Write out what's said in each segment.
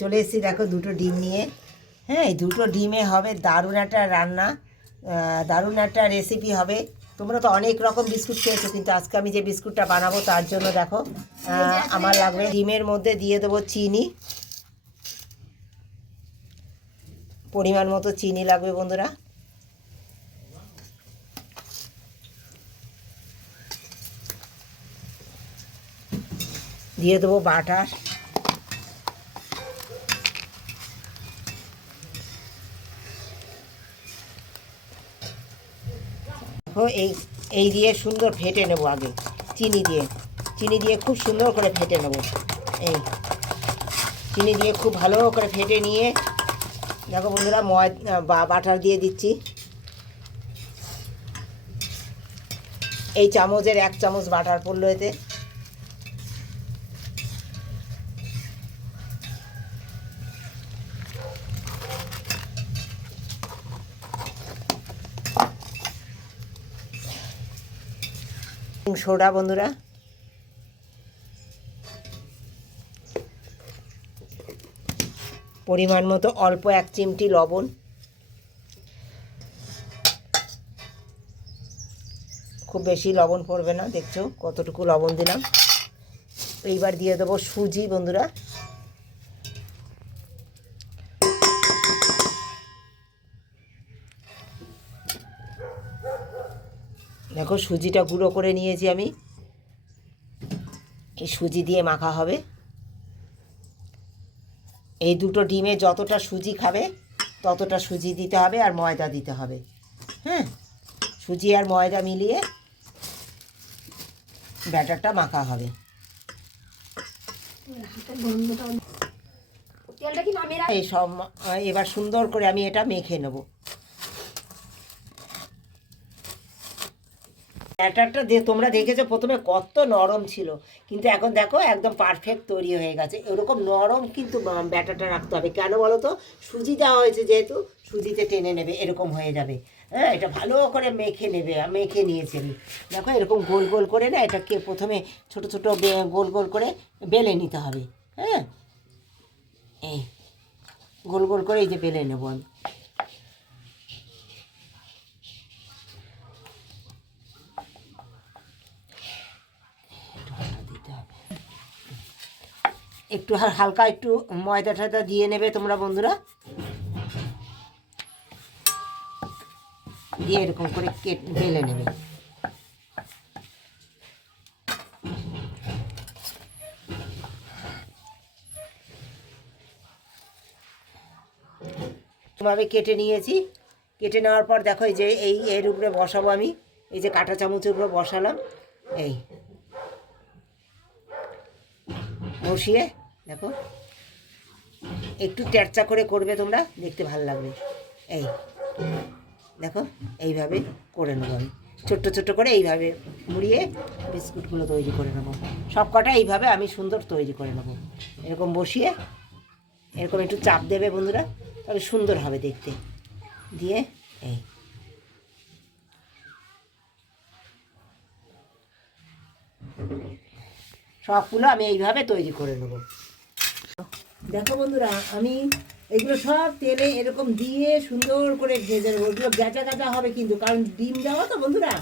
চলে এসেছি দেখো দুটো ডিম নিয়ে। হ্যাঁ, এই দুটো ডিমে হবে দারুণ একটা রান্না, দারুণ একটা রেসিপি হবে। তোমরা তো অনেক রকম বিস্কুট খেয়েছো, কিন্তু আজকে আমি যে বিস্কুটটা বানাবো তার জন্য দেখো আমার লাগবে, ডিমের মধ্যে দিয়ে দেবো চিনি, পরিমাণ মতো চিনি লাগবে বন্ধুরা। দিয়ে দেবো বাটার, এই এই দিয়ে সুন্দর ফেটে নেবো আগে, চিনি দিয়ে খুব সুন্দর করে ফেটে নেবো। এই চিনি দিয়ে খুব ভালো করে ফেটে নিয়ে দেখো বন্ধুরা বাটার দিয়ে দিচ্ছি। এই চামচের 1 চামচ বাটার পড়লো এতে। সোডা বন্ধুরা, পরিমাণ মতো অল্প 1 চিমটি লবণ, খুব বেশি লবণ পড়বে না, দেখছো কতটুকু লবণ দিলাম। এইবার দিয়ে দেবো সুজি বন্ধুরা, দেখো সুজিটা গুঁড়ো করে নিয়েছি আমি। এই সুজি দিয়ে মাখা হবে। এই দুটো ডিমে যতটা সুজি খাবে ততটা সুজি দিতে হবে আর ময়দা দিতে হবে। হ্যাঁ, সুজি আর ময়দা মিলিয়ে ব্যাটারটা মাখা হবে। এই সব এবার সুন্দর করে আমি এটা মেখে নেব। ব্যাটারটা তোমরা দেখেছো প্রথমে কত নরম ছিল, কিন্তু এখন দেখো একদম পারফেক্ট তৈরি হয়ে গেছে। এরকম নরম কিন্তু ব্যাটারটা রাখতে হবে, কেন বলো তো? সুজি দেওয়া হয়েছে যেহেতু, সুজিতে টেনে নেবে, এরকম হয়ে যাবে। হ্যাঁ, এটা ভালো করে মেখে নেবে। মেখে নিয়েছি আমি, দেখো এরকম গোল গোল করে না, এটাকে প্রথমে ছোট ছোট গোল গোল করে বেলে নিতে হবে। হ্যাঁ, এই গোল গোল করে এই যে বেলে নেবো আমি। একটু হালকা একটু ময়দা টয়দা দিয়ে নেবে তোমরা বন্ধুরা, দিয়ে এরকম করে বেলে নেবে। ভাবে কেটে নিয়েছি। কেটে নেওয়ার পর দেখো এই যে এর উপরে বসাবো আমি, এই যে কাঁটা চামচের উপরে বসালাম। এই বসিয়ে দেখো একটু টেরচা করে করবে তোমরা, দেখতে ভালো লাগবে। এই দেখো এইভাবে করে নেবো আমি, ছোট্ট ছোট্ট করে এইভাবে মুড়িয়ে বিস্কুটগুলো তৈরি করে নেবো। সব কটা এইভাবে আমি সুন্দর তৈরি করে নেবো। এরকম বসিয়ে এরকম একটু চাপ দেবে বন্ধুরা, তবে সুন্দর হবে দেখতে। দিয়ে এই সবগুলো আমি এইভাবে তৈরি করে নেবো। দেখো বন্ধুরা, আমি এগুলো সব তেলে এরকম দিয়ে সুন্দর করে ভেজে নেবো। ওগুলো গ্যাজা গ্যাজা হবে কিন্তু, কারণ ডিম দেওয়া তো বন্ধুরা।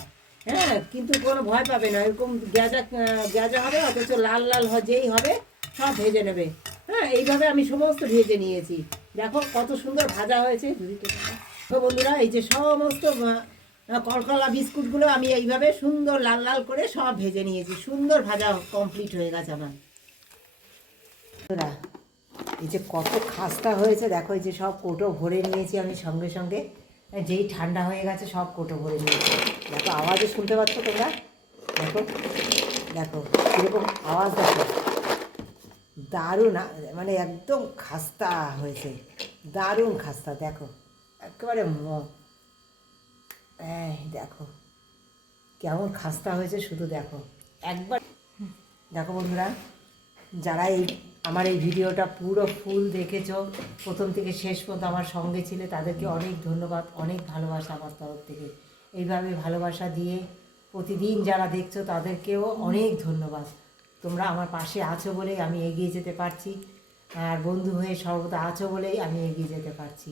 হ্যাঁ, কিন্তু কোনো ভয় পাবে না, এরকম গ্যাজা গ্যাজা হবে, অথচ লাল লাল যেই হবে সব ভেজে নেবে। হ্যাঁ, এইভাবে আমি সমস্ত ভেজে নিয়েছি। দেখো কত সুন্দর ভাজা হয়েছে। তো বন্ধুরা, এই যে সমস্ত কলকলা বিস্কুটগুলো আমি এইভাবে সুন্দর লাল লাল করে সব ভেজে নিয়েছি। সুন্দর ভাজা কমপ্লিট হয়ে গেছে আমার। এই যে কত খাস্তা হয়েছে দেখো, এই যে সব কোটো ভরে নিয়েছি আমি সঙ্গে সঙ্গে, যেই ঠান্ডা হয়ে গেছে সব কোটো ভরে নিয়েছি। দেখো আওয়াজও শুনতে পাচ্ছ তোমরা, দেখো দেখো কীরকম আওয়াজ, দেখো দারুণ, মানে একদম খাস্তা হয়েছে, দারুণ খাস্তা। দেখো একেবারে দেখো কেমন খাস্তা হয়েছে, শুধু দেখো একবার। দেখো বন্ধুরা, যারা আমার এই ভিডিওটা পুরো ফুল দেখেছো, প্রথম থেকে শেষ পর্যন্ত আমার সঙ্গে ছিলে, তাদেরকে অনেক ধন্যবাদ, অনেক ভালোবাসা আমার তরফ থেকে। এইভাবে ভালোবাসা দিয়ে প্রতিদিন যারা দেখছো তাদেরকেও অনেক ধন্যবাদ। তোমরা আমার পাশে আছো বলেই আমি এগিয়ে যেতে পারছি। আর বন্ধু হয়ে সর্বদা আছো বলেই আমি এগিয়ে যেতে পারছি।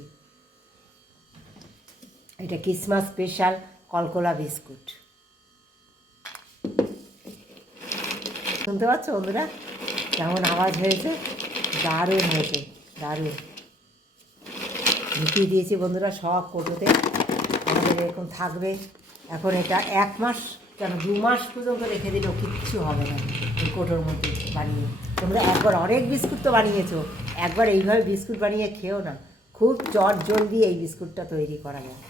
এটা ক্রিসমাস স্পেশাল কলকলা বিস্কুট। শুনতে পাচ্ছ বন্ধুরা কেমন আওয়াজ হয়েছে? দারুণ হয়েছে, দারুণ। ঢুকিয়ে দিয়েছি বন্ধুরা সব কৌটোতে, আমাদের এরকম থাকবে। এখন এটা 1 মাস কেন 2 মাস পর্যন্ত রেখে দিলেও কিচ্ছু হবে না এই কৌটোর মধ্যে বানিয়ে। তোমরা একবার অনেক বিস্কুট তো বানিয়েছো, একবার এইভাবে বিস্কুট বানিয়ে খেও না, খুব চট জলদি এই বিস্কুটটা তৈরি করা যায়।